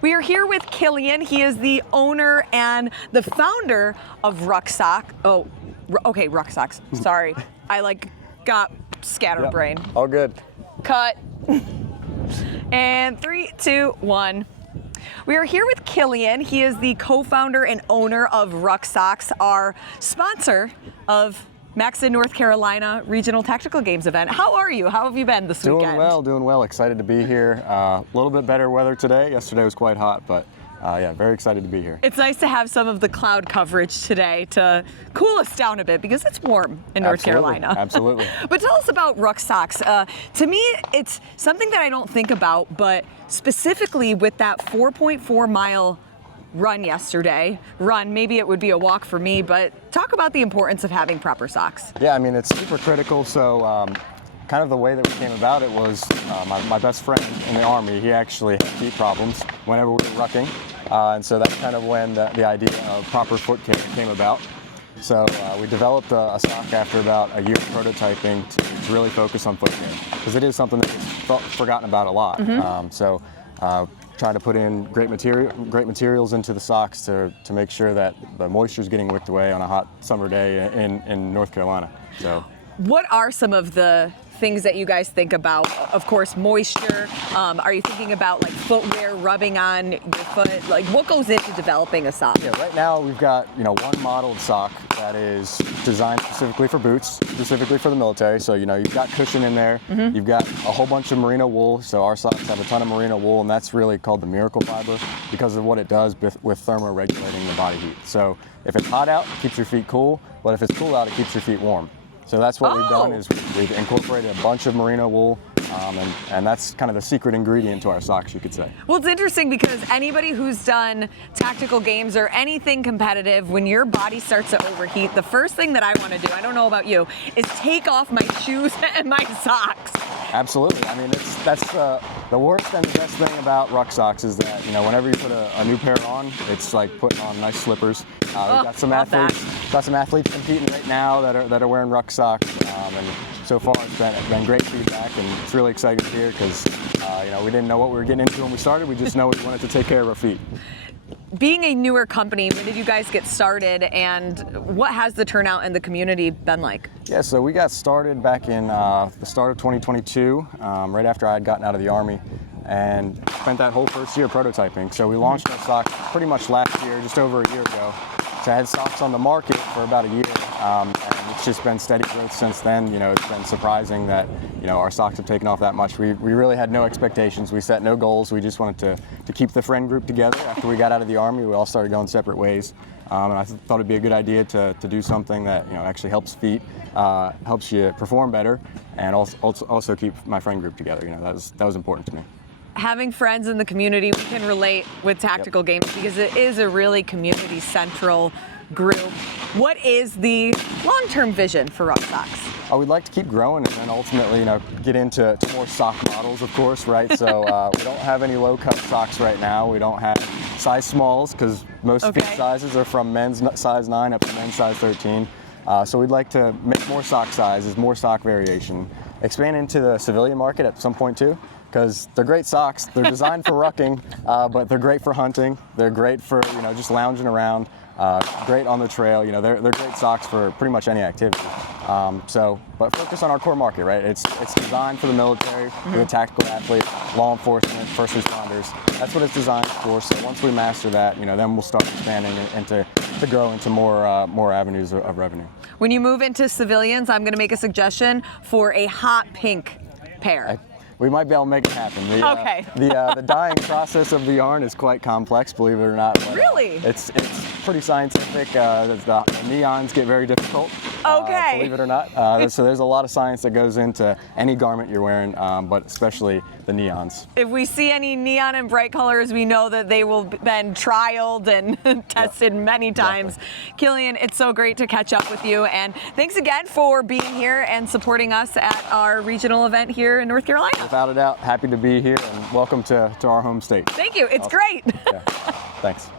We are here with Killian. He is the owner and the founder of Ruck Sox. Oh, okay, Ruck Socks. Sorry, I got scatterbrain. All good. Cut. And 3, 2, 1. We are here with Killian. He is the co-founder and owner of Ruck Socks, our sponsor of Maxton, North Carolina Regional Tactical Games event. How are you? How have you been this weekend? Doing well. Excited to be here. A little bit better weather today. Yesterday was quite hot, but yeah, very excited to be here. It's nice to have some of the cloud coverage today to cool us down a bit because it's warm in North Carolina. Absolutely. But tell us about Ruck Socks. To me, it's something that I don't think about, but specifically with that 4.4 mile run yesterday. Maybe it would be a walk for me, but talk about the importance of having proper socks. Yeah, I mean, it's super critical. So kind of the way that we came about it was my best friend in the Army, he actually had feet problems whenever we were rucking. And so that's kind of when the idea of proper foot care came about. So we developed a sock after about a year of prototyping to really focus on foot care, because it is something that is forgotten about a lot. Mm-hmm. Try to put in great materials into the socks to make sure that the moisture is getting wicked away on a hot summer day in North Carolina. So, what are some of the things that you guys think about? Of course, moisture. Are you thinking about footwear, rubbing on your foot? What goes into developing a sock? Yeah, right now we've got one modeled sock that is designed specifically for boots, specifically for the military. So you've got cushion in there. Mm-hmm. You've got a whole bunch of merino wool. So our socks have a ton of merino wool, and that's really called the miracle fiber because of what it does with thermoregulating the body heat. So if it's hot out, it keeps your feet cool, but if it's cool out, it keeps your feet warm. So that's what we've done, is we've incorporated a bunch of merino wool, and that's kind of the secret ingredient to our socks, you could say. Well, it's interesting because anybody who's done tactical games or anything competitive, when your body starts to overheat, the first thing that I want to do, I don't know about you, is take off my shoes and my socks. Absolutely. I mean, that's the worst and the best thing about Ruck Socks is that, whenever you put a new pair on, it's like putting on nice slippers. We've got some athletes competing right now that are wearing Ruck Socks, and so far it's been great feedback, and it's really exciting to hear because we didn't know what we were getting into when we started. We just know we wanted to take care of our feet. Being a newer company, when did you guys get started, and what has the turnout in the community been like? Yeah, so we got started back in the start of 2022, right after I had gotten out of the Army, and spent that whole first year prototyping. So we launched our socks pretty much last year, just over a year ago. So I had socks on the market for about a year, and it's just been steady growth since then. It's been surprising that our socks have taken off that much. We really had no expectations. We set no goals. We just wanted to keep the friend group together. After we got out of the Army, we all started going separate ways, and I thought it'd be a good idea to do something that actually helps feet, helps you perform better, and also keep my friend group together. That was important to me. Having friends in the community, we can relate with tactical games because it is a really community central group. What is the long-term vision for Ruck Socks? We'd like to keep growing and then ultimately, get into more sock models, of course, right? So we don't have any low-cut socks right now. We don't have size smalls because most feet sizes are from men's size 9 up to men's size 13. So we'd like to make more sock sizes, more sock variation, expand into the civilian market at some point too, because they're great socks. They're designed for rucking, but they're great for hunting. They're great for just lounging around. Great on the trail. They're great socks for pretty much any activity. But focus on our core market, right? It's designed for the military, for the tactical athlete, law enforcement, first responders. That's what it's designed for. So once we master that, then we'll start expanding to grow into more avenues of revenue. When you move into civilians, I'm going to make a suggestion for a hot pink pair. We might be able to make it happen. The dyeing process of the yarn is quite complex, believe it or not. But, really? It's pretty scientific. The neons get very difficult. Believe it or not. So there's a lot of science that goes into any garment you're wearing, but especially the neons. If we see any neon and bright colors, we know that they will been trialed and tested many times. Exactly. Killian, it's so great to catch up with you, and thanks again for being here and supporting us at our regional event here in North Carolina. Without a doubt, happy to be here, and welcome to our home state. Thank you. It's great. Yeah. Thanks.